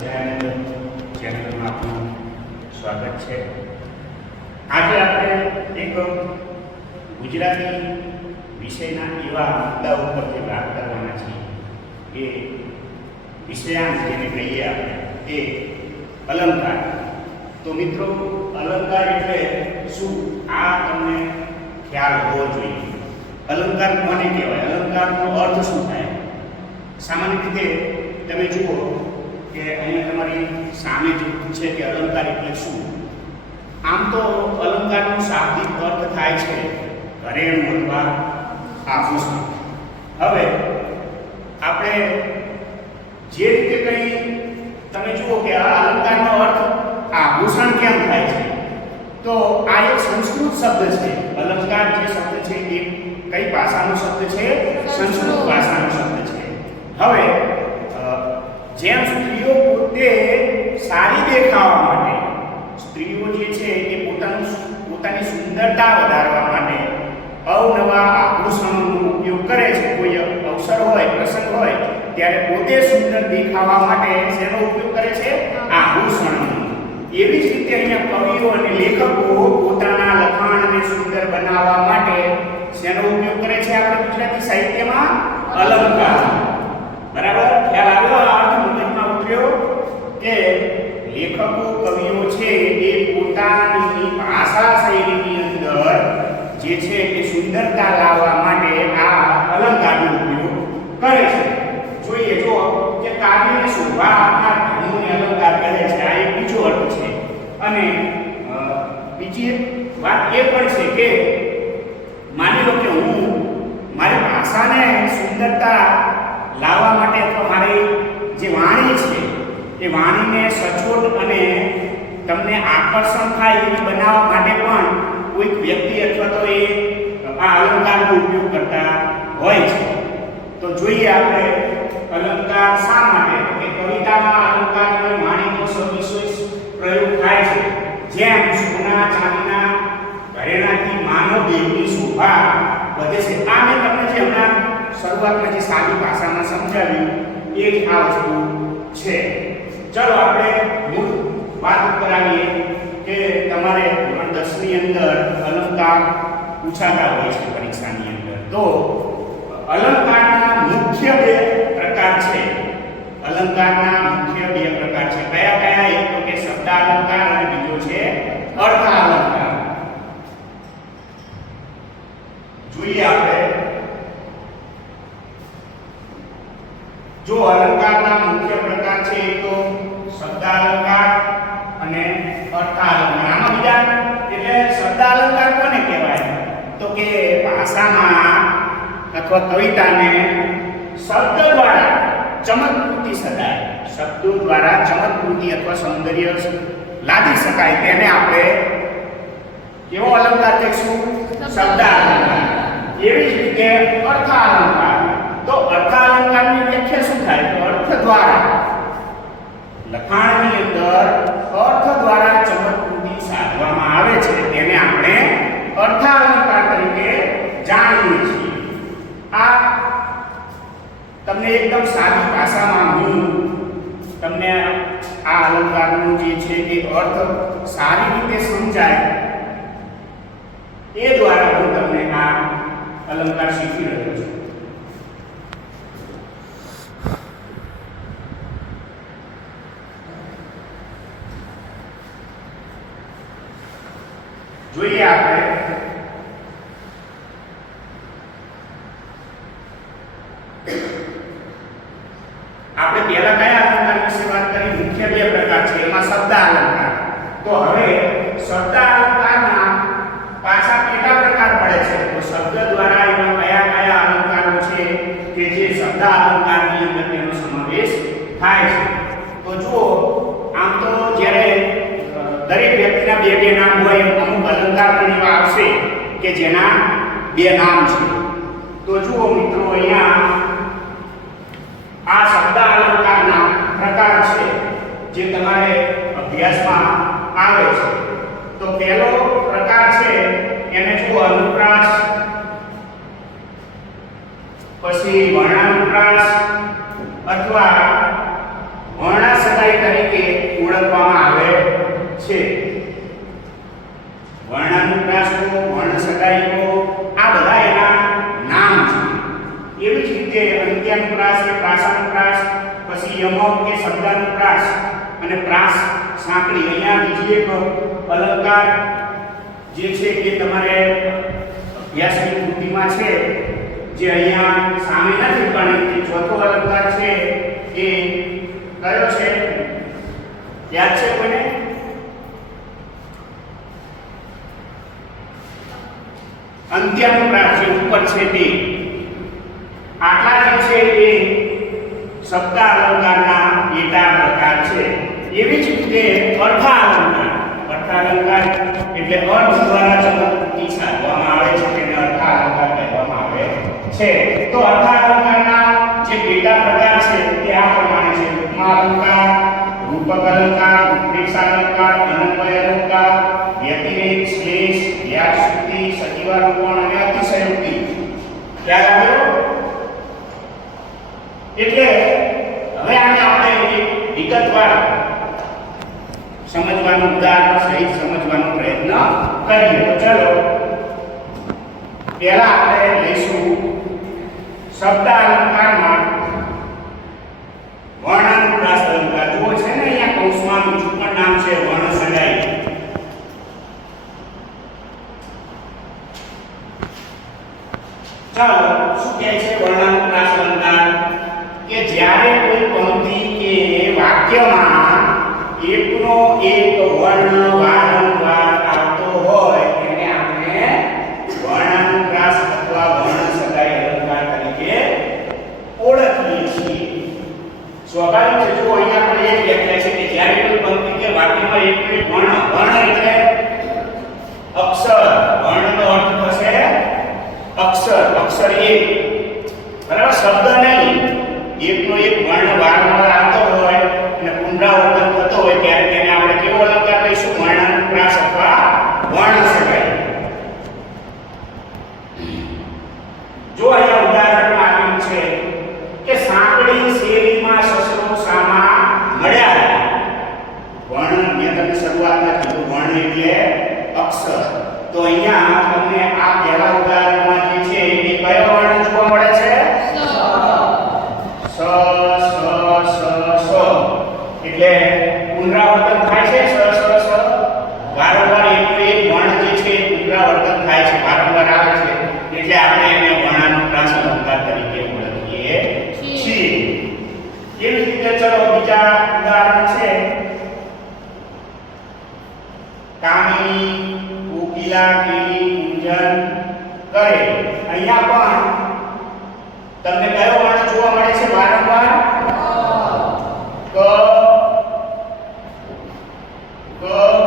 સ્વાધ્યાય ચેનલમાં આપનું સ્વાગત છે. આજે આપણે એક ગુજરાતી વિષયના એવા મુદ્દા ઉપરથી વાત કરવાના છીએ કે વિષયાંશ જેને કહીએ આપણે એ અલંકાર. તો મિત્રો, અલંકાર એટલે શું આ તમને ખ્યાલ હોવો જોઈએ. અલંકાર કોને કહેવાય, અલંકારનો અર્થ શું થાય? સામાન્ય રીતે તમે જુઓ કે અહીંયા તમારી સામે જ છે કે અલંકાર એટલે શું. આમ તો અલંકારનો શાબ્દિક અર્થ થાય છે ઘરેણું અથવા આભૂષણ. હવે આપણે જે રીતે કંઈ તમે જુઓ કે આ અલંકારનો અર્થ આભૂષણ કેમ થાય છે, તો આ એક સંસ્કૃત શબ્દ છે. અલંકાર જે શબ્દ છે એ કઈ ભાષાનો શબ્દ છે? સંસ્કૃત ભાષાનો શબ્દ છે. હવે જેમ સ્ત્રીઓ પોતે સારી દેખાવા માટે, સ્ત્રીઓ જે છે એ પોતાની સુંદરતા વધારવા માટે અવનવા આભૂષણોનો ઉપયોગ કરે છે. કોઈ અવસર હોય, પ્રસંગ હોય ત્યારે પોતે સુંદર દેખાવા માટે શેનો ઉપયોગ કરે છે? આભૂષણોનો. એવી જ રીતે અહીંયા કવિઓ અને લેખકો પોતાના લખાણને સુંદર બનાવવા માટે શેનો ઉપયોગ કરે છે? આપણે ગુજરાતી સાહિત્યમાં અલંકાર. બરાબર ખ્યાલ આવ્યો? આ અર્થ મગજમાં ઉતર્યો કે લેખકો કવિઓ છે એ પોતાની ભાષા શૈલીની અંદર જે છે એ સુંદરતા લાવવા માટે આ અલંકારનો ઉપયોગ કરે છે. જોઈએ જો કે કાવ્યને શોભા આપનાર ધર્મોને અલંકાર કહે છે. આ એક બીજો અર્થ છે. અને બીજી વાત એ પણ છે કે માની લો કે હું મારી ભાષાને સુંદરતા લાવવા માટે અથવા મારી જે વાણી છે એ વાણીને સચોટ અને તમને આકર્ષણ થાય એવી બનાવવા માટે પણ કોઈક વ્યક્તિ અથવા તો એ આ અલંકારનો ઉપયોગ કરતા હોય છે. તો જોઈએ આપણે અલંકાર શા માટે, તો કે કવિતામાં અલંકારનો વાણીનો સવિશેષ પ્રયોગ થાય છે. જેમ સોના ચાંદીના ઘરેણાથી માનવ દેહની શોભા વધે છે. આ મેં તમને જે હમણાં શરૂઆતમાં જે સાદી ભાષામાં સમજાવ્યું એ જ આ વસ્તુ છે. ચલો આપણે મૂળ વાત ઉપર આવીએ કે તમારે ધોરણ 10 ની અંદર અલંકાર પૂછાતા હોય છે પરીક્ષાની અંદર. તો અલંકારના મુખ્ય બે પ્રકાર છે. અલંકારના મુખ્ય બે પ્રકાર છે. કયા કયા? એક તો કે શબ્દાલંકાર અને બીજો છે અર્થાલંકાર. જોઈએ આપણે. જો અલંકારના મુખ્ય પ્રકાર છે એ તો શબ્દાલંકાર અને અર્થાલંકાર. આમાં બીજા એટલે શબ્દાલંકાર કોને કહેવાય? તો કે ભાષામાં અથવા કવિતાને શબ્દ દ્વારા ચમત્કૃતિ સદાય, શબ્દો દ્વારા ચમત્કૃતિ અથવા સૌંદર્ય લાદી શકાય તેને આપણે કેવો અલંકાર કહીશું? શબ્દાલંકાર. એવી જ રીતે અર્થાલંકાર. તો અર્થાલંકારની વ્યાખ્યા શું થાય? તો અર્થ દ્વારા, લખાણની અંદર અર્થ દ્વારા ચમત્કૃતિ સાધવામાં આવે છે તેને આપણે અર્થાલંકાર તરીકે જાણીએ છીએ. આ તમને એકદમ સાદી ભાષામાં હું તમને આ અલંકારનો જે છે એ અર્થ સારી રીતે સમજાય એ દ્વારા હું તમને આ અલંકાર શીખવી રહ્યો છું. જોઈએ આપણે પહેલા કયા અલંકાર વિશે વાત કરી? મુખ્ય બે પ્રકાર છે. એમાં શબ્દ અલંકાર. તો હવે શબ્દ અલંકારના પાછા પેટા પ્રકાર પડે છે. તો શબ્દ દ્વારા એમાં કયા કયા અલંકારો છે કે જે શબ્દ અલંકારની અંદર તેનો સમાવેશ થાય છે? તો જુઓ, આમ તો જ્યારે દરેક વ્યક્તિના બે બે નામ હોય, અમુક અલંકાર પણ એવા આવશે કે જેના બે નામ છે. તો જુઓ મિત્રો, અહીંયા આ શબ્દ અલંકારના પ્રકાર છે જે તમારે અભ્યાસમાં આવે છે. તો પહેલો પ્રકાર છે એને જુઓ અનુપ્રાસ, પછી વર્ણાનુપ્રાસ અથવા વર્ણસગાઈ તરીકે ઓળખવામાં આવે છે. વર્ણાનુપ્રાસો, વર્ણસગાઈઓ આ બધા એના નામ છે. એવી જ રીતે અંત્યાનુપ્રાસ કે પ્રાસાનુપ્રાસ, પછી યમક કે શબ્દાનુપ્રાસ અને પ્રાસ સાંકળી. અહીંયા બીજી એક અલંકાર જે છે એ તમારે અભ્યાસની કૃતિમાં છે, જે અહીંયા સામે નથી પણ એ ચોથો અલંકાર છે એ કયો છે યાદ છે કોઈને? અંત્યાનુપ્રાસ જે ઉપર છે તે. આટલા જે છે એ શબ્દ અલંકારના પેટા પ્રકાર છે. એવી જ રીતે અર્થાલંકાર. અર્થાલંકાર એટલે અર્થ દ્વારા ચમત્કૃતિ સાધવામાં આવે છે તેને અર્થાલંકાર કહેવામાં આવે છે. તો અર્થાલંકારના જે પેટા પ્રકાર છે તે આ પ્રમાણે છે: ઉપમા અલંકાર, રૂપક અલંકાર, ઉત્પ્રેક્ષાલંકાર, અનન્વય અલંકાર, વ્યતિરેક, શ્લેષ, વ્યાજશુદ્ધિ, સજીવારોપણ અને અતિશયોક્તિ. ખ્યાલ આવ્યો? એટલે હવે આને આપણે વિગતવાર સમજવાનું, ઉદાહરણ સહિત સમજવાનો પ્રયત્ન કરીએ. તો ચલો પહેલા આપણે લઈશું શબ્દ અલંકારમાં વર્ણાનુપ્રાસ અલંકાર. જુઓ છે ને અહીંયા કૌંસમાં બીજું પણ નામ છે વર્ણસગાઈ. ચાલો શું કહે છે વર્ણાનુપ્રાસ અલંકાર? કે જ્યારે કોઈ પંક્તિ કે વાક્યમાં એકનો એક વર્ણ વારંવાર આવતો હોય એને આપણે વર્ણાનુપ્રાસ અથવા વર્ણસગાઈ અલંકાર તરીકે ઓળખીએ છીએ. સ્વાભાવિક છે. જો અહીંયા પણ એક વ્યાખ્યા છે કે જ્યારે કોઈ પંક્તિ કે વાક્યમાં એકનો એક વર્ણ એટલે અક્ષર, વર્ણનો અર્થ થશે અક્ષર, અક્ષર એક, બરાબર, શબ્દ નહીં. એકનો એક વર્ણ વારંવાર આવતો હોય અને પુનરાવર્તન થતો હોય ત્યારે તેને આપણે કેવો અલંકાર કહીશું? વર્ણાનુપ્રાસ અથવા વર્ણસગાઈ. જો અહીંયા ઉદાહરણ આપ્યું છે કે સાંકડી શેરીમાં સસરો સામા મળ્યા. વર્ણ મેં તમને શરૂઆતમાં કીધું વર્ણ એટલે અક્ષર. તો અહીંયા તમને આ પહેલા ઉદાહરણમાં જે છે એ કયો વર્ણ જોવા મળે છે? સ એટલે પુનરાવર્તન થાય છે. સ વારંવાર એક વર્ણ જે છે એ પુનરાવર્તન થાય છે, વારંવાર આવે છે, એટલે આપણે એને વર્ણાનુપ્રાસ અલંકાર તરીકે ઓળખીએ છીએ. એવી રીતે ચલો બીજા ઉદાહરણ છે કામિની કોકિલા કેલી કુંજન કરે. અહીંયા પણ તમને કયો વર્ણ જોવા મળે છે વારંવાર? ક ક ક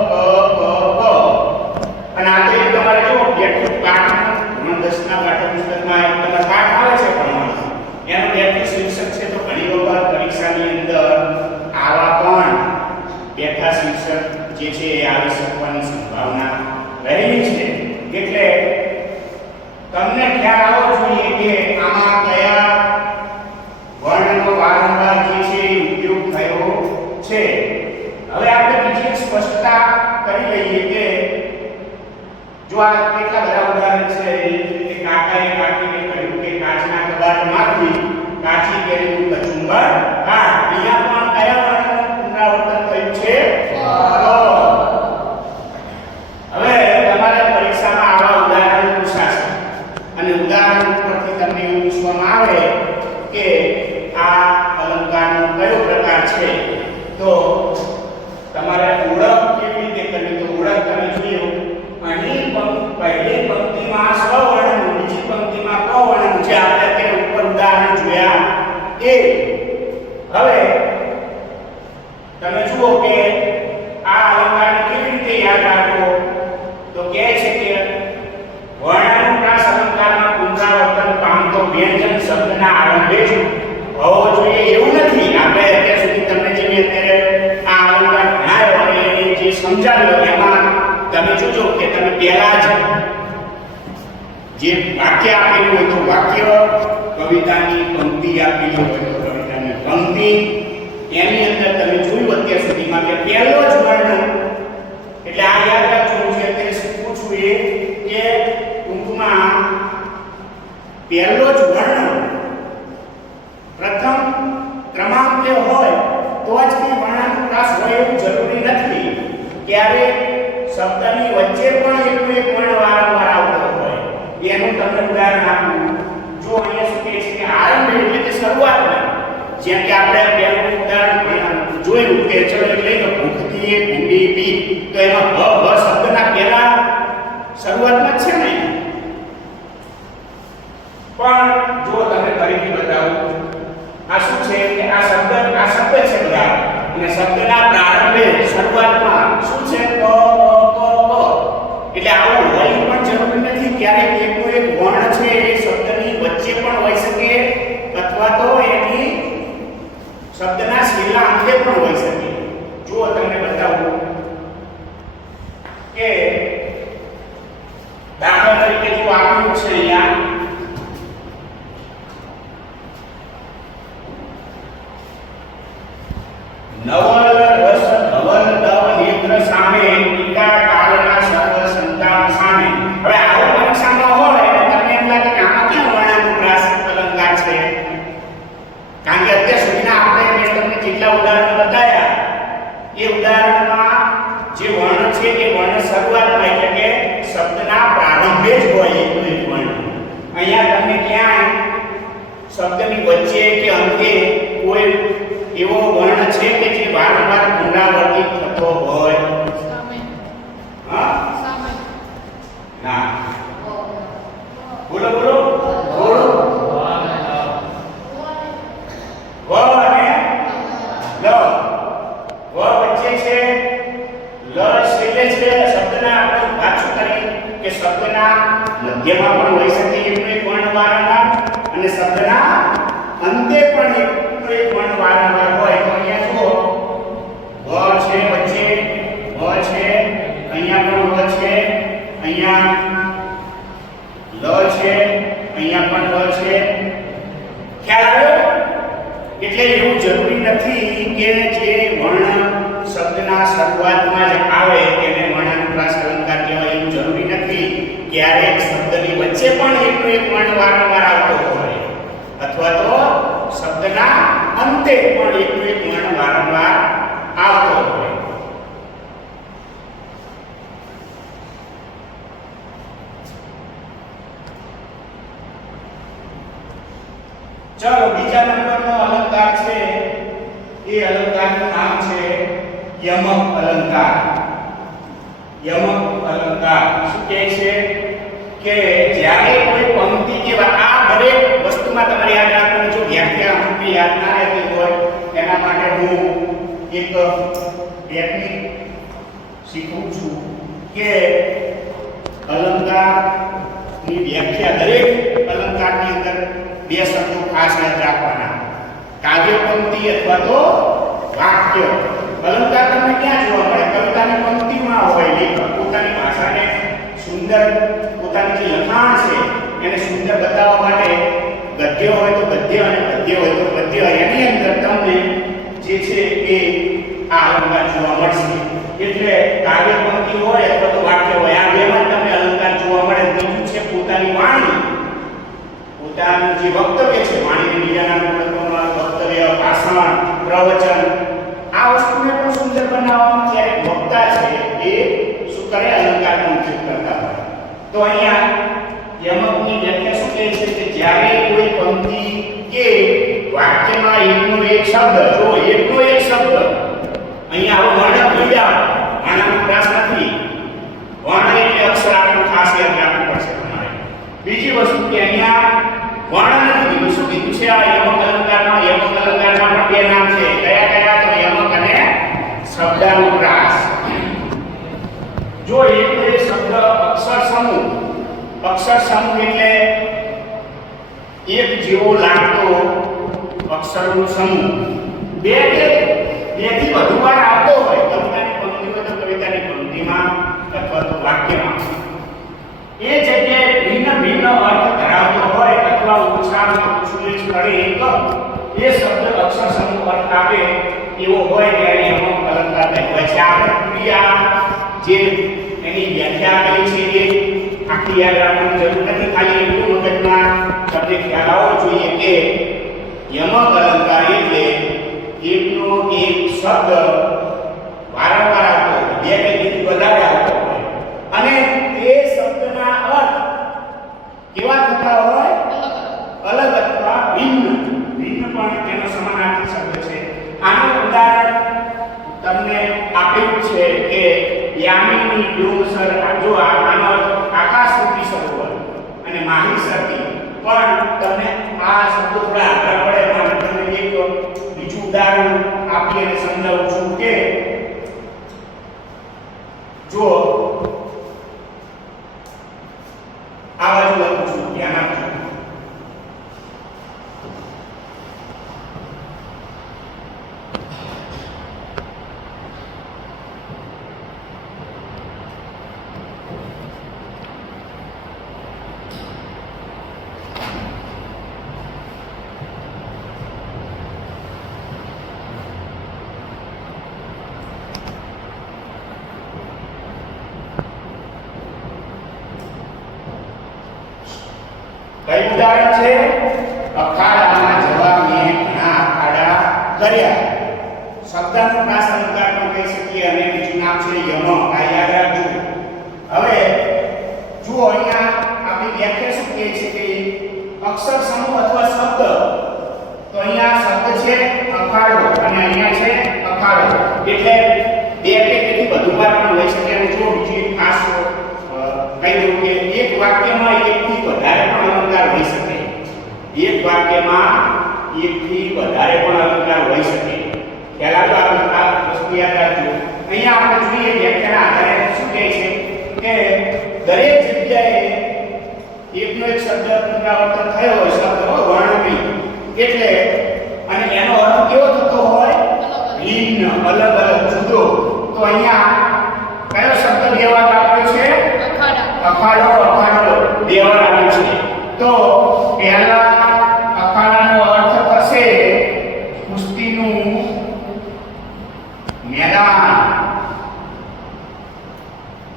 ક ક. અને આ તો તમારે જો વ્યાખ્યા પાઠ ધોરણ 10 ના પાઠ્યપુસ્તકમાં એક તમારે પાઠ આવે છે પણ એનો વ્યાખ્યા શીર્ષક છે. તો ઘણી વખત પરીક્ષાની અંદર આવા પણ વ્યાખ્યા શીર્ષક જે છે એ આવી શકવાની સંભાવના રહેલી છે. એટલે તમને ખ્યાલ આવવો જોઈએ કે આમાં કયા વર્ણનો વારંવાર જે છે એ ઉપયોગ થયો છે. હવે આપણે બીજી એક સ્પષ્ટતા કરી લઈએ કે જો આ કેટલા બધા ઉદાહરણ છે. એ રીતે કાકાએ કાકીને કહ્યું કે કાચના કબાટમાંથી કાચી કેરીનું કચુંબર કાઢ. અહીંયા પણ કયા વર્ણનું પુનરાવર્તન થયું છે? હવે તમારે પરીક્ષામાં આવા ઉદાહરણ પૂછાશે અને ઉદાહરણ પરથી તમને એવું પૂછવામાં આવે કે આ અલંકારનો કયો પ્રકાર છે, તો તમારે ઓળખ કેવી રીતે કરવી? તો ઓળખ તમે જોયું અહીં પહેલી પંક્તિમાં સ્વવર્ણનું, બીજી પંક્તિમાં કવર્ણનું છે. આપણે અત્યારે ઉપર ઉદાહરણ જોયા એ. હવે તમે જુઓ કે આ અલંકારને કેવી રીતે યાદ રાખવો? તો કહે છે કે વર્ણાનુપ્રાસ અલંકારમાં પુનરાવર્તન પામતો વ્યંજન શબ્દના આરંભે જ હોવો જોઈએ એવું નથી. આપણે અત્યાર સુધી તમને જે અત્યારે આ અલંકાર ભણાયો અને એને જે સમજાવ્યો એમાં તમે જોજો કે તમે પહેલા જ જે વાક્ય આપેલું હોય તો વાક્ય, કવિતાની પંક્તિ આપેલી હોય તો કવિતાની પંક્તિ, એની અંદર કે પહેલો જ વર્ણ એટલે આ યાદ રાખજો હું જે અત્યારે શીખવું છું એ કે ટૂંકમાં પહેલો જ વર્ણ પ્રથમ ક્રમાંકે હોય તો જ કે વર્ણાનુપ્રાસ હોય એવું જરૂરી નથી. ક્યારે શબ્દની વચ્ચે પણ એકનો એક વર્ણ વારંવાર આવતો હોય. એનું તમને ઉદાહરણ આપું. જો અહીંયા શું કહે છે કે આરંભ એટલે કે શરૂઆતમાં, જેમ કે આપણે પહેલું ઉદાહરણ જોયું કે ચલો એટલે કે ભૂખથી એ ભૂંડી પી, તો એમાં ભ શબ્દના પહેલા શરૂઆતમાં જ છે ને. પણ જો તમને ફરીથી બતાવું, આ શું છે કે આ શબ્દ છે બધા, અને શબ્દના પ્રારંભે શરૂઆતમાં શું છે ક એટલે આવું હોય પણ જરૂરી નથી. ક્યારેક એકનો એક વર્ણ છે એ શબ્દની વચ્ચે પણ હોઈ શકે અથવા તો એની શબ્દના છેલ્લા અંતે પણ હોઈ શકે. જો તમને બતાવું કે દાખલા તરીકે જો આપ્યું છે અહીંયા નવલ રસ ધવલ દવ નેત્ર સામે ટીકા કાળના સર્વ સંતાપ સામે. હવે આવો પરીક્ષામાં હોય તો તમને એમ લાગે કે આમાં ક્યાં વર્ણાનુપ્રાસ અલંકાર છે? કારણ કે અત્યાર સુધીના આપણે મેં તમને જેટલા ઉદાહરણો બતાવ્યા એ ઉદાહરણમાં જે વર્ણ છે એ વર્ણ શરૂઆતમાં એટલે કે શબ્દના પ્રારંભે જ હોય એકનો એક વર્ણ. અહીંયા તમને ક્યાંય શબ્દની વચ્ચે કે અંતે કોઈ એવો વર્ણ છે કે જે વારંવાર પુનરાવર્તિત થતો હોય? હા ના બોલો બોલો બોલો. વ અને લ. વ વચ્ચે છે, લ છેલ્લે છે. શબ્દના આપણે પાછું કરી કે શબ્દના મધ્યમાં પણ હોઈ શકે એકનો એક વર્ણ વારંવાર, અને શબ્દના અંતે પણ એકનો એક વર્ણ વારંવાર હોય. તો અહીંયા જુઓ વ છે વચ્ચે, વ છે, અહીંયા પણ વ છે, અહીંયા લ છે, અહીંયા પણ લ છે. ખ્યાલ આવ્યો? એટલે એવું જરૂરી નથી કે જે વર્ણ શબ્દના શરૂઆતમાં જ આવે એને વર્ણાનુપ્રાસ અલંકાર કહેવાય એવું જરૂરી નથી. ક્યારેક શબ્દની વચ્ચે પણ એકનો એક વર્ણ વારંવાર આવતો હોય અથવા તો શબ્દના અંતે પણ એકનો એક વર્ણ વારંવાર આવતો હોય. ચાલો બીજા નંબરનો અલંકાર છે એ અલંકારનું નામ છે યમક અલંકાર. યમક અલંકાર શું કહે છે કે જ્યારે કોઈ પંક્તિ કે આ દરેક વસ્તુમાં તમારે યાદ રાખવાનું. જો વ્યાખ્યા અમને યાદ ના રહેતી હોય એના માટે હું એક ટેકનિક શીખવું છું કે અલંકારની વ્યાખ્યા દરેક અલંકારની અંદર બે શબ્દો ખાસ યાદ રાખવાના: કાવ્ય પંક્તિ અથવા તો વાક્ય. અલંકાર તમને ક્યાં જોવા મળે? કવિતાની પંક્તિમાં હોય. લેખક પોતાની ભાષાને સુંદર, પોતાની જે લખાણ છે એને સુંદર બતાવવા માટે ગદ્ય હોય તો ગદ્ય અને પદ્ય હોય તો પદ્ય, એની અંદર તમને જે છે એ આ અલંકાર જોવા મળશે. એટલે કાવ્ય પંક્તિ હોય અથવા તો વાક્ય હોય, આ બેમાં તમને અલંકાર જોવા મળે. બીજું છે પોતાની વાણી, પોતાનું જે વક્તવ્ય છે, વાણીને બીજાના પ્રકરણમાં વક્તવ્ય, ભાષણ, પ્રવચન, આ વસ્તુને પણ સુંદર બનાવવામાં ક્યારેક વક્તા છે એ શું કરે? અલંકારનો ઉપયોગ કરતા હોય. તો અહીંયા યમકની વ્યાખ્યા શું કહે છે કે જ્યારે કોઈ પંક્તિ કે વાક્યમાં એકનો એક શબ્દ, જો એકનો એક શબ્દ, અહીંયા આવો વર્ણ ભૂલ્યા, વર્ણાનુપ્રાસ નથી. વર્ણ એટલે અક્ષર આપણું ખાસ યાદ રાખવું પડશે તમારે. બીજી વસ્તુ કે અહીંયા વર્ણ નથી કીધું. શું કીધું છે આ યમક અલંકારમાં? યમક અલંકારમાં પણ બે નામ છે. કયા કયા? તો યમક અને શબ્દાનુપ્રાસ. જો એકનો એક શબ્દ અક્ષર સમૂહ, અક્ષર સમૂહ એટલે એક જેવો લાગતો અક્ષરનો સમૂહ, બે કે બેથી વધુ વાર આવતો હોય કવિતાની પંક્તિ હોય તો કવિતાની પંક્તિમાં અથવા તો વાક્યમાં, એ જગ્યાએ ભિન્ન ભિન્ન અર્થ ધરાવતો હોય અથવા ઓછામાં ઓછું સ્થળે એક એ શબ્દ અક્ષર સમૂહ અર્થ આપે એવો હોય ત્યારે યમક અલંકાર લખવાય છે. આપણે ક્રિયા જે એની વ્યાખ્યા કરી છે એ આખી યાદ રાખવાની જરૂર નથી, ખાલી એટલું મગજમાં તમને ખ્યાલ આવવો જોઈએ કે યમક અલંકાર એટલે એકનો એક શબ્દ વારંવાર આવતો હોય, બે કે તેથી વધારે આવતો હોય અને એ શબ્દના અર્થ કેવા થતા હોય, અલગ અથવા ભિન્ન. ભિન્ન પણ તેનો સમાનાર્થી શબ્દ છે. આનું ઉદાહરણ તમને આપેલું છે કે યામિની ડોંગસર, જો આનો આકાશરૂપી સરોવર અને માહિસરથી, પણ તમને આ શબ્દો થોડા આગળ પડે માટે તમને એક બીજું ઉદાહરણ આપી અને સમજાવું છું કે જો આ બાજુ લખું છું, ધ્યાન આપજો. કઈ ઉદાહરણ છે? અખાડામાં જવા મેં ઘણા અખાડા કર્યા. શબ્દનો ખાસ અલંકાર પણ કહી શકીએ અને બીજું નામ છે યમક. આ યાદ રાખજો. હવે જુઓ અહીંયા આપણી વ્યાખ્યા શું કહે છે કે અક્ષર સમૂહ અથવા શબ્દ. તો અહીંયા શબ્દ છે અખાડો અને અહીંયા છે અખાડો, એટલે બે કે તેથી વધુ વાર પણ હોઈ શકે. અને જો બીજી એક ખાસ કહી દઉં કે એક વાક્યમાં એકથી વધારે પણ અલંકાર હોઈ શકે. એક વાક્યમાં એકથી વધારે પણ અલંકાર હોઈ શકે. પહેલા તો આપણે આ વસ્તુ યાદ રાખજો. અહીંયા આપણે જોઈએ વ્યાખ્યાના આધારે શું કહે છે કે દરેક જગ્યાએ એકનો એક શબ્દ પુનરાવર્તન થયો હોય, શબ્દ વર્ણવી એટલે, અને એનો અર્થ કેવો થતો હોય? ભિન્ન, અલગ અલગ, જુદો. તો અહીંયા કયો શબ્દ બે વાર આપ્યો છે? અખાડો. અખાડો બે વાર આવ્યો છે. તો પહેલા અખાડાનો અર્થ થશે કુસ્તીનું મેદાન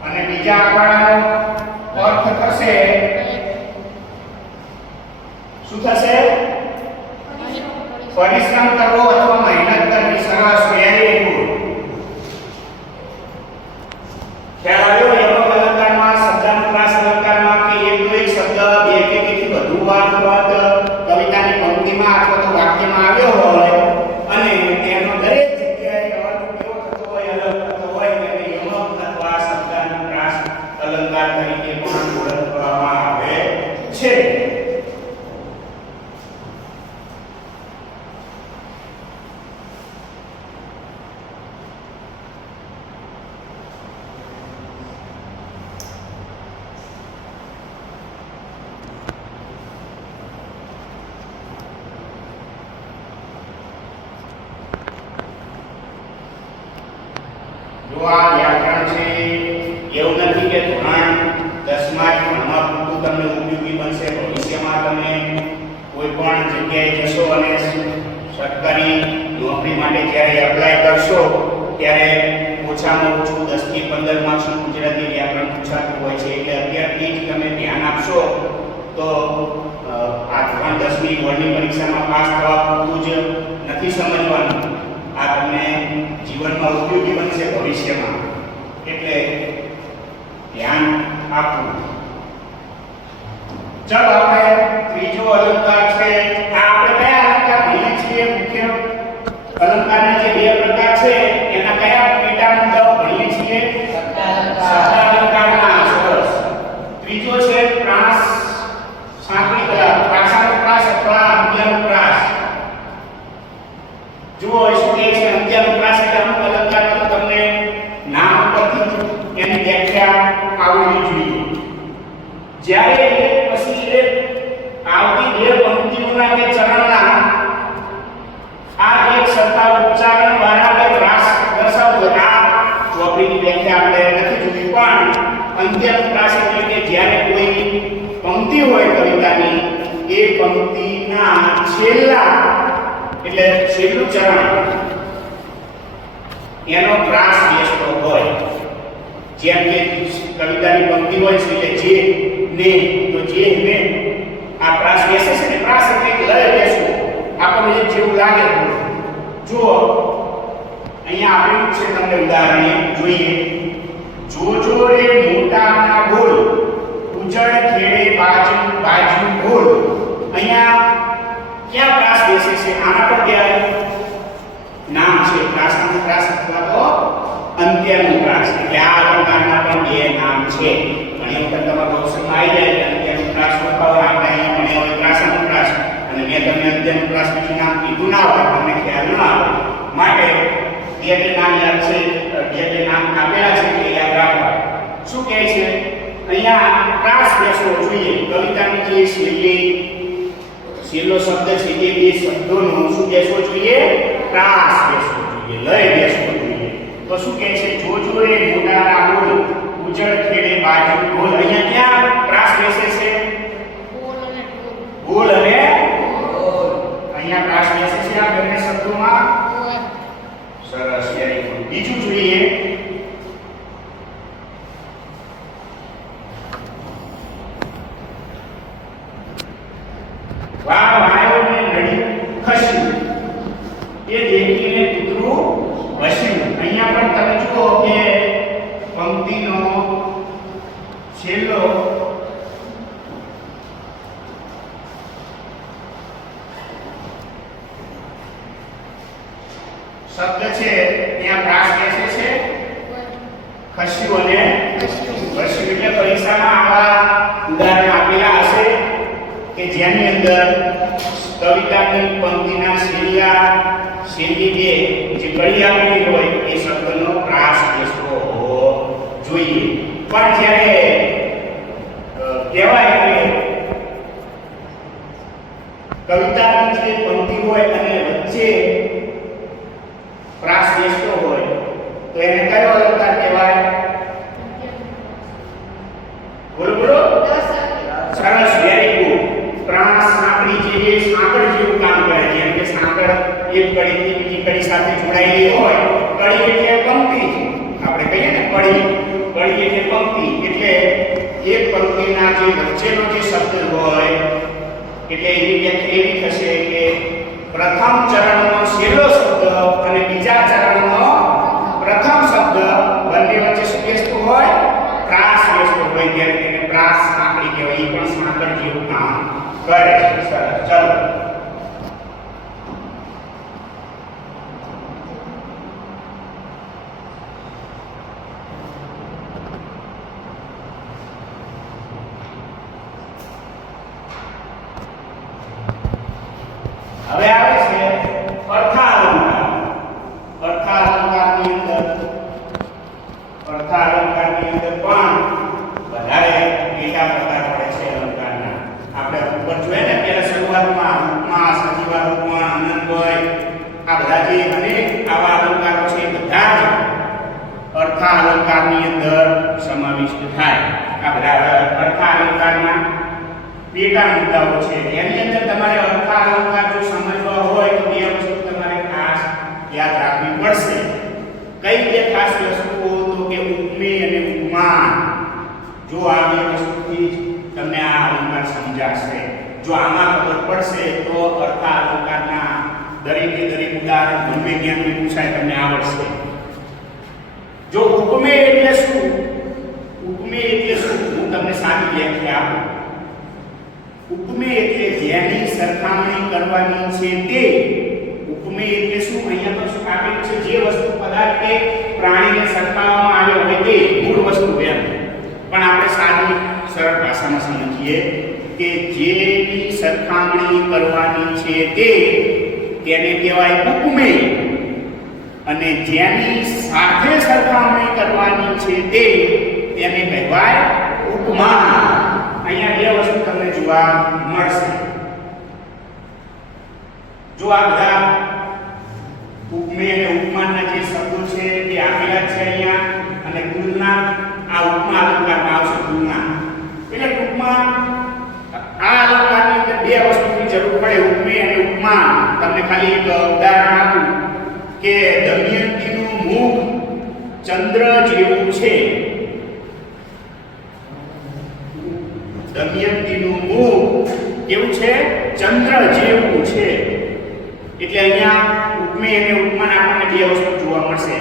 અને બીજા અખાડાનો અર્થ થશે શું થશે? પરિશ્રમ કરવો અથવા મહેનત કરવી. સરસ, વેરી ગુડ. ખ્યાલ આવ્યો? યમક અલંકારમાં, શબ્દાનુપ્રાસ અલંકારમાં કે એકનો એક શબ્દ બે કે તેથી વધુ વાર કવિતાની પંક્તિમાં અથવા તો વાક્યમાં આવ્યો હોય અને તેનો દરેક જગ્યાએ અર્થ કેવો થતો હોય, અલગ થતો હોય, તેને યમક અથવા શબ્દાનુપ્રાસ અલંકાર તરીકે પણ ઓળખવામાં આવે છે. જો આ વ્યાકરણ છે એવું નથી કે ધોરણ 10 માં ભણવા પૂરતું તમને ઉપયોગી બનશે. ભવિષ્યમાં તમે કોઈ પણ જગ્યાએ જશો અને સરકારી નોકરી માટે જ્યારે એપ્લાય કરશો ત્યારે ઓછામાં ઓછું 10 થી 15 માર્ક્સનું ગુજરાતી વ્યાકરણ પૂછાતું હોય છે. એટલે અત્યારથી જ તમે ધ્યાન આપશો તો આ ધોરણ 10 ની બોર્ડની પરીક્ષામાં પાસ થવા પૂરતું જ નથી સમજવાનું. આ તમને જીવનમાં ઉપયોગી બનશે ભવિષ્યમાં, એટલે ધ્યાન આપવું. ચાલો આપણે ત્રીજો અલંકાર છે. આ આપણે કયા અલંકાર ભણીએ છીએ? મુખ્ય અલંકારના જે બે પ્રકાર છે એના કયા પેટા મુદ્દાઓ ભણીએ છીએ? શબ્દાલંકારના. સરસ. ત્રીજો છે પ્રાસ, સાંકળી કલા, પ્રાસાનુપ્રાસ અથવા અંત્યાનુપ્રાસ. જુઓ શું કહે છે અંત્યાનુપ્રાસ એટલે અમુક અલંકારનો તમને નામ પરથી એની વ્યાખ્યા આવડવી જોઈએ. જ્યારે પછી એ આવતી બે પંક્તિઓના કે ચરણના આ એક સરખા ઉચ્ચારણ વાળા બે પ્રાસ દર્શાવતો. આ ચોપડીની વ્યાખ્યા આપણે નથી જોઈ, પણ અંત્યાનુપ્રાસ એટલે કે જ્યારે કોઈ પંક્તિ હોય કવિતાની, એ પંક્તિના છેલ્લા એટલે છેલ્લું ચરણ એનો પ્રાસ બેસતો હોય. જેમ કે કવિતાની પંક્તિ હોય છે એટલે જે ને, તો જે ને આ પ્રાસ બેસે છે ને, પ્રાસ એટલે લય બેસવું. આપણને જેવું લાગે જો અહીંયા આપેલું છે, તમને ઉદાહરણ જોઈએ. જોજો રે મોટાના બોલ, ઉજળ ખેડે બાજુ બોલ. અહીંયા ક્યાં પ્રાસ બેસે છે? આના પર બે નામ છે, પ્રાસનું પ્રાસ અથવા તો અંત્યનું પ્રાસ. એટલે આ અલંકારના પણ બે નામ છે. ઘણી વખત તમારા ઓપ્શનમાં આવી જાય કે અંત્યનું પ્રાસ લખાવો, આપણે અહીંયા પણ હોય પ્રાસનું પ્રાસ, અને મેં તમને અંત્યનું પ્રાસ વિશે નામ કીધું ના હોય, તમને ખ્યાલ ન આવે, માટે બે નામ યાદ છે, બે નામ આપેલા છે કે યાદ રાખવા. શું કહે છે અહીંયા? પ્રાસ બેસવો જોઈએ. કવિતાની જે છેલ્લો શબ્દ છે તે બે શબ્દોનો શું બેસવો જોઈએ? પ્રાસ બેસવો જોઈએ, લય બેસવો જોઈએ. તો શું કહે છે? જોજો રે મોટાના બોલ, ઉજળ ખેડે બાજુ બોલ. અહીંયા ક્યાં પ્રાસ બેસે છે? બોલ અને અહીંયા પ્રાસ બેસે છે આ બંને શબ્દોમાં. સરસ, વેરી ગુડ. બીજું જોઈએ. વાહ વાયો ને નડી ખસ્યું, એ દેખીને કૂતરું વસ્યું. અહીંયા પણ તમે જુઓ કે પંક્તિનો છેલ્લો શબ્દ છે ત્યાં પ્રાસ બેસે છે ખસ્યું અને વસ્યું. એટલે પરીક્ષામાં આવા ઉદાહરણ આપેલા હશે કે જેની અંદર કવિતાની પંક્તિના છેલ્લી બે જે કડી આપેલી હોય એ શબ્દનો પ્રાસ બેસતો હોવો જોઈએ. પણ જ્યારે કહેવાય કે કવિતાની જે પંક્તિ હોય અને વચ્ચે પ્રાસ બેસતો હોય તો એને કયો અલંકાર કહેવાય? બોલો બોલો. સરસ, વેરી ગુડ. પ્રાસ સાંકળી જે સાંકળ જેવું કામ કરે છે. જેમ કે સાંકળ એક કડીથી બીજી કડી સાથે જોડાયેલી હોય. કડી એટલે પંક્તિ, આપણે કહીએ ને કડી એટલે પંક્તિ. એટલે એક પંક્તિના જે વચ્ચેનો જે શબ્દ હોય એટલે એની વ્યાખ્યા એવી થશે કે પ્રથમ ચરણનો છેલ્લો શબ્દ અને બીજા ચરણનો પ્રથમ શબ્દ બંને વચ્ચે શું બેસતું હોય? પ્રાસ બેસતો હોય, ત્યારે તેને પ્રાસ સાંકળી કહેવાય. એ પણ સાંકળ જેવું કામ કરે છે. સરસ, ચાલો. હવે આવે છે અર્થાલંકાર. અર્થાલંકારની અંદર પણ વધારે પેટા પ્રકાર પડે છે અલંકારના. આપણે ઉપર જોઈએ ને પહેલા શરૂઆતમાં ઉપમા, સજીવા ઉપમા, અનન્વય, આ બધા જે અનેક આવા અલંકારો છે બધા જ અર્થાલંકારની અંદર સમાવિષ્ટ થાય. આ બધા અર્થાલંકારના પેટા મુદ્દાઓ છે. એની અંદર તમારે અર્થાલંકાર જો સમજવા હોય તો બે વસ્તુ તમારે ખાસ યાદ રાખવી પડશે. કઈ બે ખાસ વસ્તુઓ? તો કે ઉપમેય અને ઉપમાન. જો આ બે વસ્તુથી તમને આ અલંકાર સમજાશે. જો આમાં ખબર પડશે તો અર્થાલંકારના દરેકે દરેક ઉદાહરણ ગમે ત્યાંથી પૂછાય તમને આવડશે. જો ઉપમેય એટલે શું? ઉપમેય એટલે શું? હું તમને સાદી વ્યાખ્યા આપું. ઉપમેય એટલે જેની સરખામણી કરવાની છે તે. ઉપમેય એટલે શું? અહીંયા તો શું આપેલું છે? જે વસ્તુ પદાર્થ કે પ્રાણીને સરખાવવામાં આવ્યો હોય તે મૂળ વસ્તુ એમ. પણ આપણે સાદી સરળ ભાષામાં સમજીએ કે જેની સરખામણી કરવાની છે તે તેને કહેવાય ઉપમેય, અને જેની સાથે સરખામણી કરવાની છે તે તેને કહેવાય ઉપમાન. અહીંયા બે વસ્તુ તમને જોવા મળશે. જો આ બધા ઉપમેય અને ઉપમાનના જે શબ્દો છે તે આપેલા છે અહીંયા, અને તુલના આ ઉપમા અલંકારમાં આવશે. તુલના એટલે ટૂંકમાં આ અલંકારની અંદર બે વસ્તુની જરૂર પડે, ઉપમેય અને ઉપમાન. તમને ખાલી એક ઉદાહરણ આપું કે દમયંતીનું મુખ ચંદ્ર જેવું છે. દમયંતીનું મુખ કેવું છે? ચંદ્ર જેવું છે. એટલે અહીંયા ઉપમેય અને ઉપમાન આપણને બે વસ્તુ જોવા મળશે.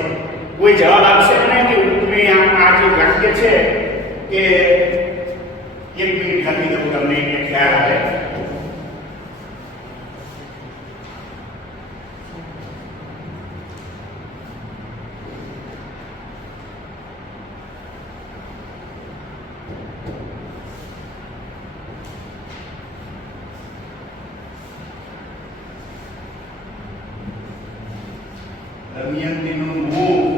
કોઈ જવાબ આપશે ને કે ઉપમેય આ જે વાક્ય છે કે એક મિનિટ લખી દઉં તમને એટલે ખ્યાલ આવે. દમયંતીનું મુખ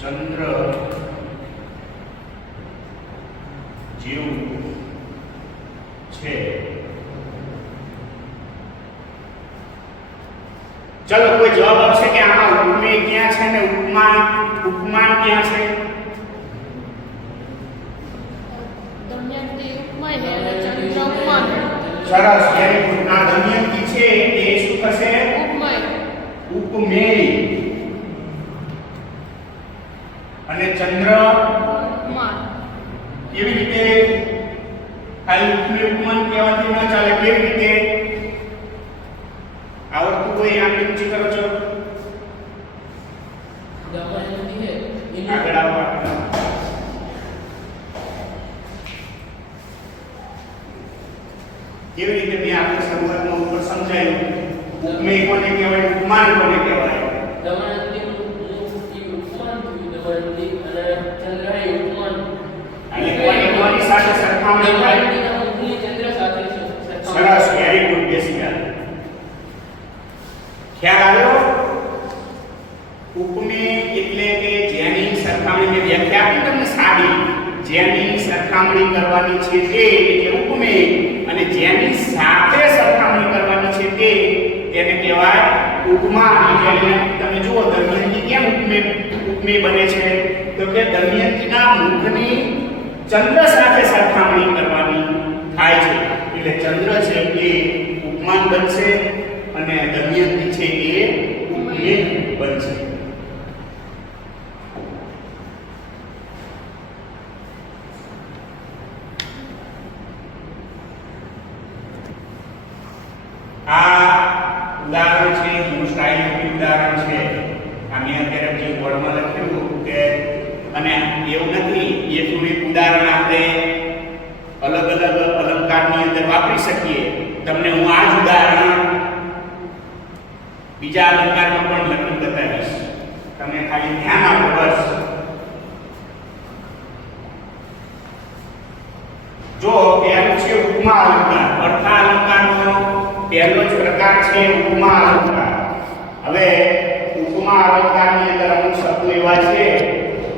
ચંદ્ર જેવું છે. ચલો કોઈ જવાબ આપશે કે આમાં ઉપમેય ક્યાં છે ને ઉપમાન ક્યાં છે? સરસ, વેરી ગુડ. આ દમયંતી છે એ શું થશે? ઉપમેય. અને ચંદ્ર કેવી રીતે? ખાલી ઉપમેય ઉપમાન કહેવાથી ન ચાલે. કેવી રીતે આવડતું કોઈ આંગળી ઊંચી કરો છો? આગળ આવો. કેવી રીતે મેં આપણે શરૂઆતમાં ઉપર સમજાયું? ઉપમેય કોને કહેવાય, ઉપમાન કોને કહેવાય? અને કોની સાથે સરખામણી થાય? સરસ, વેરી ગુડ. બેસી ગયા. ખ્યાલ આવ્યો? ઉપમેય એટલે કે જેની સરખામણી મેં વ્યાખ્યા આપી તમને સાદી. જેની સરખામણી કરવાની છે તે એટલે ઉપમેય, અને જેની સાથે સરખામણી કરવાની છે તે તેને કહેવાય ઉપમાન. એટલે તમે જુઓ દમયંતી કેમ ઉપમેય બને છે? તો કે દમયંતીના મુખની ચંદ્ર સાથે સરખામણી કરવાની થાય છે એટલે ચંદ્ર છે એ ઉપમાન બનશે અને દમયંતી છે એ ઉપમેય બનશે. આ ઉદાહરણ છે, મોસ્ટ આઈએમપી ઉદાહરણ છે. આ મેં અત્યારે જે બોર્ડમાં લખ્યું કે, અને એવું નથી એક ઉદાહરણ આપણે અલગ અલગ અલંકારની અંદર વાપરી શકીએ. તમને હું આ જ ઉદાહરણ બીજા અલંકારમાં પણ લખી બતાવીશ. તમે ખાલી ધ્યાન આપો બસ. જો પહેલું છે ઉપમા અલંકાર. અર્થા અલંકારનો પહેલો જ પ્રકાર છે ઉપમા અલંકાર. હવે ઉપમા અલંકારની અંદર અમુક શબ્દો એવા છે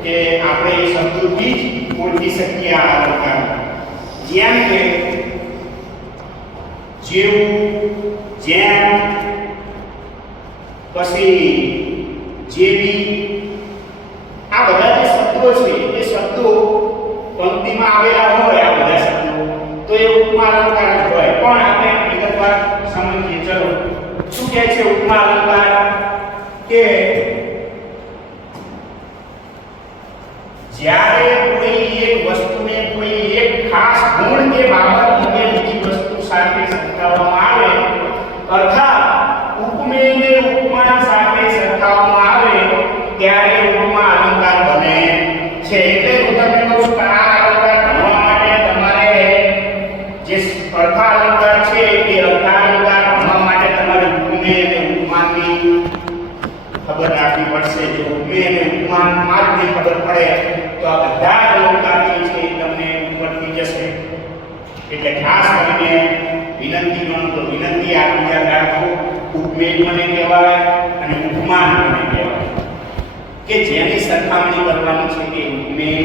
કે આપણે એ શબ્દોથી જ ઓળખી શકીએ આ અલંકાર. જેમ કે જેવું, જેમ, પછી જેવી, આ બધા જે શબ્દો છે એ શબ્દો પંક્તિમાં આવેલા હોય આ બધા શબ્દો તો એ ઉપમા અલંકાર જ હોય. પણ આપણે વિગતવાર સમજીએ. ચલો શું કહે છે ઉપમા અલંકાર? કે જ્યારે કોઈ એક વસ્તુને કોઈ એક ખાસ ગુણ કે બાબત કે બીજી વસ્તુ સાથે સરખાવવામાં આવે, અર્થાત ઉપમેયને ઉપમાન સાથે સરખાવવામાં આવે ત્યારે ઉપમા અલંકાર બને છે. એટલે હું તમને કહું છું કે આ અલંકાર ભણવા માટે તમારે જે અર્થા અલંકાર છે એ અર્થા અલંકાર ભણવા માટે તમારે ઉપમેય અને ઉપમાનની ખબર રાખવી પડશે. જો ઉપમેય અને ઉપમાન માં જ નહીં ખબર પડે તો આ બધા અલંકાર જે છે તમને ઉપરથી જશે. એટલે ખાસ કરીને વિનંતી ગણતો વિનંતી આપી યાદ રાખો. ઉપમેય કોને કહેવાય અને ઉપમાન કોને કહેવાય? કે જેની સરખામણી કરવાની છે તે ઉપમેય,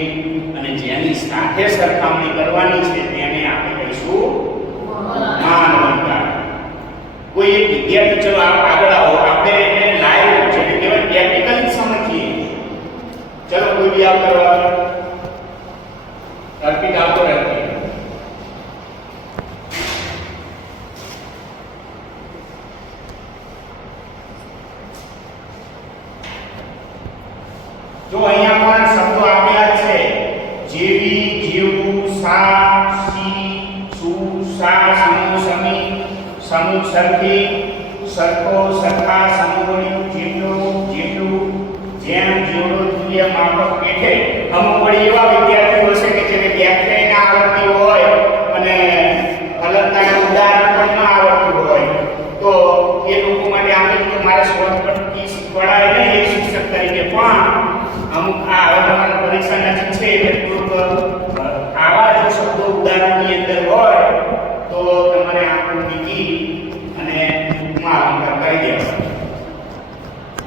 અને જેની સાથે સરખામણી કરવાની છે તેને આપણે કહીશું ઉપમાન અલંકાર. કોઈ એક વિદ્યાર્થી, ચલો આગળ આવો, આપણે એને લાઈવ જેને કહેવાય પ્રેક્ટિકલી સમજીએ. ચલો કોઈ બી આવ કરવા અર્પિત આવતો રહેતી. સરખી, સરખો, સરખા, સમવળી, જેટલું, જેટલું, જેમ, જેવડો, તુલ્ય, માફક, પેઠે. અમુક વળી એવા વિદ્યાર્થીઓ હશે કે જેને વ્યાખ્યાય ના આવડતી હોય અને અલંકારનું ઉદાહરણ પણ ના આવડતું હોય, તો એ લોકો માટે આપણે તો મારે શોર્ટકટથી શીખવાડાય નહીં એ શિક્ષક તરીકે, પણ અમુક આ હવે તમારી પરીક્ષા નજીક છે એટલે થોડુંક આવા જો શબ્દો ઉદાહરણની અંદર હોય તો તમારે આંખો મીકી અને ઉપમા અલંકાર કરી દેવા.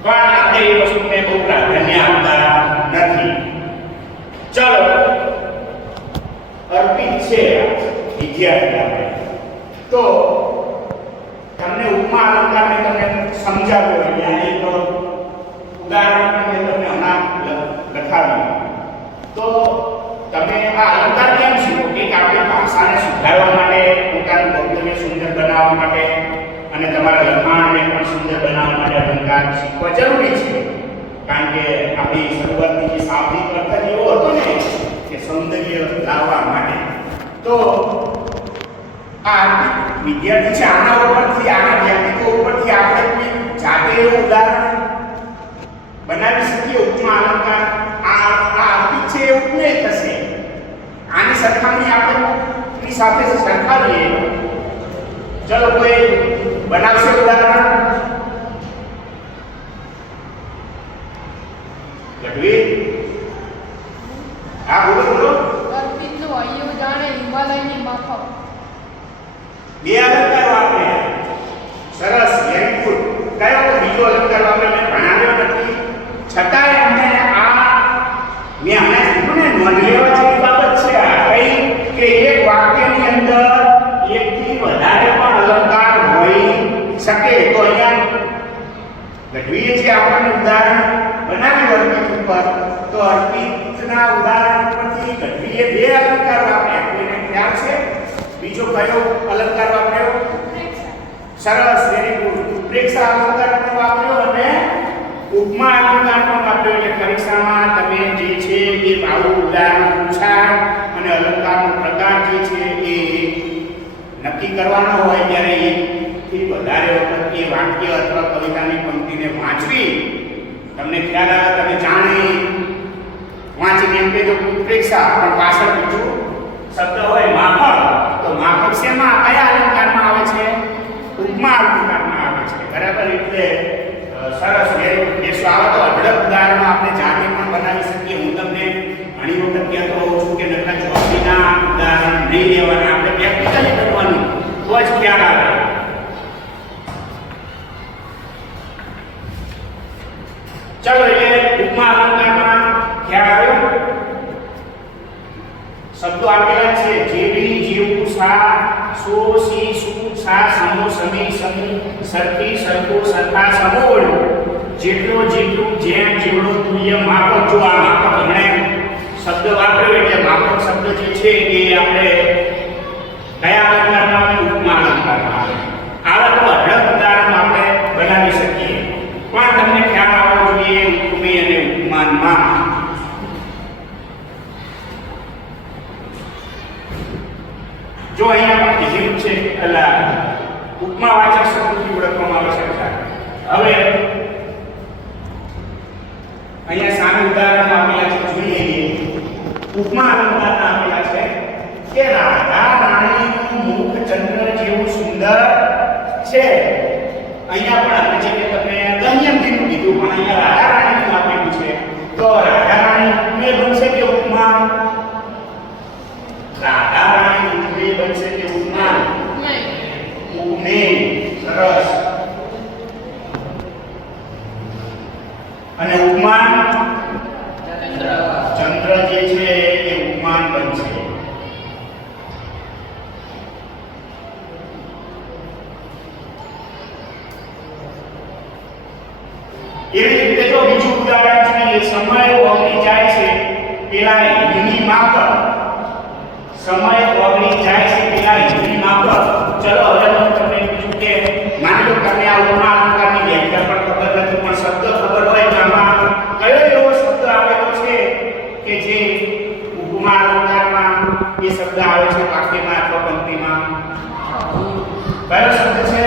પણ આપણે એ વસ્તુને બહુ પ્રાધાન્ય આપતા નથી. ચલો, અર્પિત છે વિદ્યાર્થી આપણે, તો તમને ઉપમા અલંકારને તમને સમજાવ્યો અહીંયા એક ઉદાહરણ પણ મેં તમને હમણાં લખાવ્યું. તો તમે આ અલંકાર કેમ શીખો કે આપણી ભાષાને સુધારવા માટે, પોતાનું વક્તવ્ય સુંદર બનાવવા માટે અને તમારા લખાણને પણ સુંદર બનાવવા માટે અલંકાર શીખવા જરૂરી છે. કારણ કે આપણી શરૂઆતની જે શાબ્દિક અર્થ એવો હતો ને કે સૌંદર્ય લાવવા માટે. તો આ વિદ્યાર્થી છે આના ઉપરથી, આના વ્યક્તિત્વ ઉપરથી આપણે કોઈ જાતે એવું ઉદાહરણ બનાવી શકીએ ઉપમા અલંકાર. આ અર્પિત છે એ ઉપમેય થશે. આની સરખામણી આપણે સાથે સરખાવીએ. ચલો, કોઈ બનાવશે ઉદાહરણ? ગઢવી, હા બોલો બોલો. અર્પિતનું હૈયું જાણે હિમાલયની માફક. બે અલંકાર વાપરે. સરસ, વેરી ગુડ. કયો બીજો અલંકાર વાપરે? મેં ભણાવ્યો નથી છતાંય અમને આ મેં હમણાં કીધું ને, નોંધ લેવા જેવી બાબત છે આ કઈ કે એક વાક્યની અંદર એકથી વધારે પણ અલંકાર હોઈ શકે. તો અહીંયા ગઢવીએ જે આપણને ઉદાહરણ બનાવ્યું અર્પિત ઉપર, તો અર્પિતના ઉદાહરણ પરથી ગઢવીએ બે અલંકાર વાપર્યા. કોઈને ખ્યાલ છે બીજો કયો અલંકાર વાપર્યો? સરસ, વેરી ગુડ. ઉત્પ્રેક્ષા અલંકાર પણ વાપર્યો અને ઉપમા અલંકાર પણ વાપર્યો. એટલે પરીક્ષામાં તમે જે છે એ આવું ઉદાહરણ પૂછાય અને અલંકારનો પ્રકાર જે છે એ નક્કી કરવાનો હોય ત્યારે એકથી વધારે વખત એ વાક્ય અથવા કવિતાની પંક્તિને વાંચવી. તમને ખ્યાલ આવે, તમે જાણી વાંચીને એમ કહેજો ઉત્પ્રેક્ષા, પણ પાછળ બીજું શબ્દ હોય માફક. તો માફક શેમાં, કયા અલંકારમાં આવે છે? ઉપમા અલંકારમાં આવે છે. બરાબર. એટલે સરસ, એ આવે તો અઢળક ઉદાહરણો આપણે જાતે પણ બનાવી શકીએ. હું તમને ઘણી વખત કહેતો હોઉં છું કે નકરા ચોપડીના ઉદાહરણ નહીં લેવાના, આપણે પ્રેક્ટિકલી કરવાનું તો જ ખ્યાલ આવે. ચલો, એટલે ઉપમા અલંકારમાં ખ્યાલ આવ્યો. શબ્દો આપેલા છે જેવી, જેવું, સા, સો, સી, સુ, સા, સમો, સમી, સમી, સરખી, સરખો, સરખા, સમોવડું, જેટલો, જેટલું, જેમ, જેવડો, તુલ્ય, માફક. જો આ માફક હમણાં શબ્દ વાપર્યો એટલે માફક શબ્દ જે છે એ આપણે કયા અલંકારમાં આવે? ઉપમા અલંકારમાં આવે. આવા તો અઢળક ઉદાહરણ આપણે બનાવી શકીએ, પણ તમને ખ્યાલ આવવો જોઈએ ઉપમેય અને ઉપમાનમાં. જો અહીંયા પણ કીધું છે એટલે ઉપમાવાચક શબ્દથી ઓળખવામાં આવે છે. હવે અહીંયા સામે ઉદાહરણ આપેલા છે, જોઈએ. ઉપમા અલંકારના આપેલા છે કે રાધા રાણીનું મુખ ચંદ્ર જેવું સુંદર છે. અહીંયા પણ આપણે જે કે તમે દમયંતીનું કીધું, પણ અહીંયા રાધા રાણીનું આપેલું છે. તો રાધા રાણી ઉપમેય બનશે કે ઉપમા? રાધા રાણી ઉપમેય બનશે કે ઉપમા? ઉપમેય. સરસ. અને ઉપમાન? ચંદ્ર જે છે એ ઉપમાન બનશે. એવી રીતે જો બીજું ઉદાહરણ જોઈએ, સમય ઓગળી જાય છે પેલા હિમની માફક. સમય ઓગળી જાય છે પેલા હિમની માફક. ચલો, હવે હું તમને બીજું કે માની લો તમને આ ઉપમા અલંકારની વ્યાખ્યા પણ ખબર નથી, પણ શબ્દ ખબર હોય તો આમાં કયો એવો શબ્દ આવેલો છે કે જે ઉપમા અલંકારમાં એ શબ્દ આવે છે વાક્યમાં અથવા પંક્તિમાં? કયો શબ્દ છે?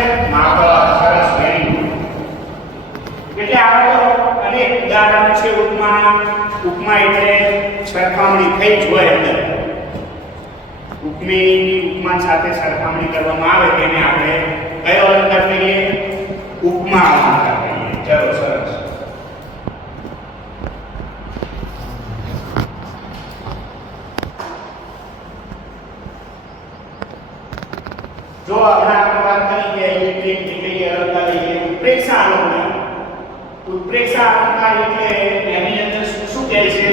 ઉપમા એટલે સરખામણી થઈ જ હોય અંદર. ઉપમેયની ઉપમાન સાથે સરખામણી કરવામાં આવે તેને આપણે કયો અલંકાર કહીએ? ઉપમા અલંકાર કહીએ. ચલો સરસ. જો આપણે વાત કરી કે ઇલેક્ટ્રિક એટલે અલંકાર લઈએ ઉત્પ્રેક્ષા અલંકાર. ઉત્પ્રેક્ષા અલંકાર એટલે એની અંદર શું કહે છે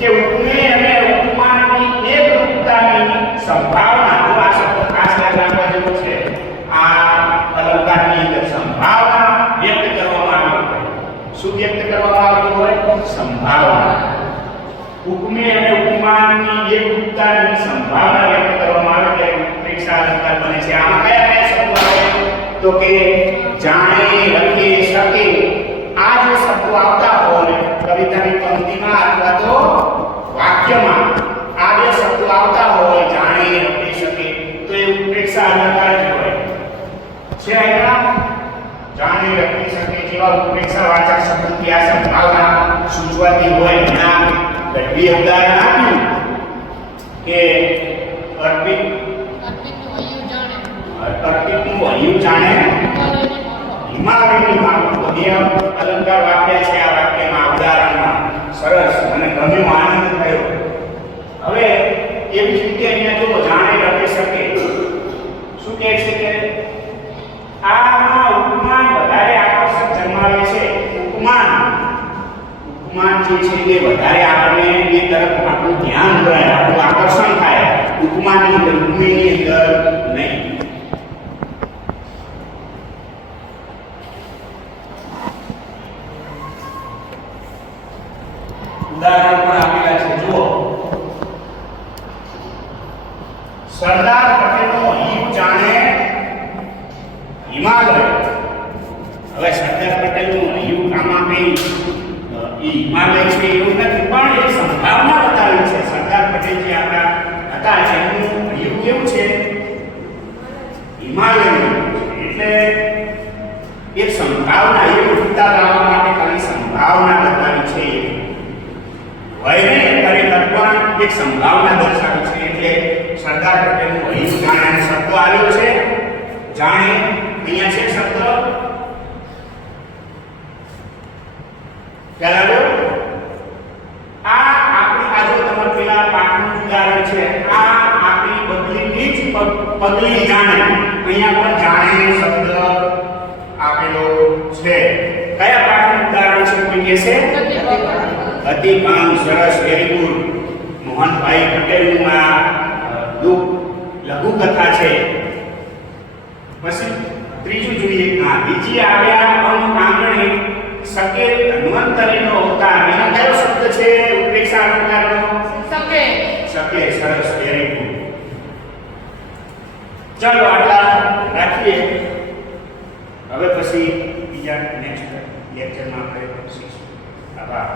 કે ઉપમેય અને ઉપમાનની એકરૂપતાની સંભાવના. જો આ શબ્દ ખાસ યાદ રાખવા જેવો છે. આ અલંકારની અંદર સંભાવના વ્યક્ત કરવામાં આવી હોય. શું વ્યક્ત કરવામાં આવી હોય? સંભાવના. ઉપમેય અને ઉપમાનની એકરૂપતાની સંભાવના વ્યક્ત કરવામાં આવે ત્યારે ઉત્પ્રેક્ષા અલંકાર બને છે. આમાં કયા કયા શબ્દો આવે? તો કે જાણે, લખે, શકે. આ જે શબ્દો આવતા હોય કવિતાની પંક્તિમાં અથવા તો વાક્યમાં, આ બે શબ્દો આવતા હોય જાણે, લખી, શકે, તો એ ઉત્પ્રેક્ષા અલંકાર જ હોય છે. અહીંયા જાણે, લખી, શકે જેવા ઉત્પ્રેક્ષાવાચક શબ્દોથી આ સંભાવના સૂચવાતી હોય. એના ગઢવી ઉદાહરણ આપ્યું કે અર્પિતનું વહ્યું જાણે હિમાલયની માફક. તો બે અલંકાર વાક્ય છે આ વાક્યમાં, ઉદાહરણમાં. સરસ, મને ગમ્યું, આનંદ થયો. હવે એવી જ રીતે અહીંયા જો જાણે, લખી, શકે શું કહે છે કે આમાં ઉપમાન વધારે આકર્ષક જન્માવે છે. ઉપમાન જે છે તે વધારે આપણને એ તરફ આપણું ધ્યાન દોરાય, આપણું આકર્ષણ થાય. ઉપમાનની અંદર, ઉપમેયની અંદર નહીં. ઉદાહરણ પણ આપેલા છે. જુઓ, સરદાર પટેલનો હિમ જાણે હિમાલય. હવે સરદાર પટેલનું હિમ આમાં કઈ હિમાલય છે એવું નથી, પણ એક સંભાવના બતાવી છે. સરદાર પટેલ જે આપણા હતા છે એમનું હિમ કેવું છે? હિમાલય. એટલે એક સંભાવના, એક ઉત્તા લાવવા માટે ખાલી સંભાવના બતાવી છે. વૈને ખરેખર પણ એક સંભાવના દર્શાવી છે. એટલે સરદાર પટેલનું હિમ જાણે શબ્દ આવ્યો છે. જાણે અહીંયા છે શબ્દ ચાલો. આ આપણી બાજુ તમારે પેલા પાઠનું ઉદાહરણ છે. આ આપણી બદલીની જ પગલી જાણે. અહીંયા પણ જાણે શબ્દ આપેલો છે. કયા પાઠનું ઉદાહરણ છે? કોઈ કહેશે? અતિકામ. સરસ, વેરી ગુડ. મોહનભાઈ પટેલનું આ લઘુ કથા છે. પછી ત્રીજું જોઈએ. બીજી આવ્યા આંગણે શકે ધન્વંતરીનો અવતાર. એનો કયો શબ્દ છે ઉત્પ્રેક્ષા અલંકારનો? શકે. શકે. સરસ, વેરી ગુડ. ચાલો આટલા રાખીએ. હવે પછી બીજા નેક્સ્ટ લેક્ચરમાં આપણે શીખીશું. આભાર.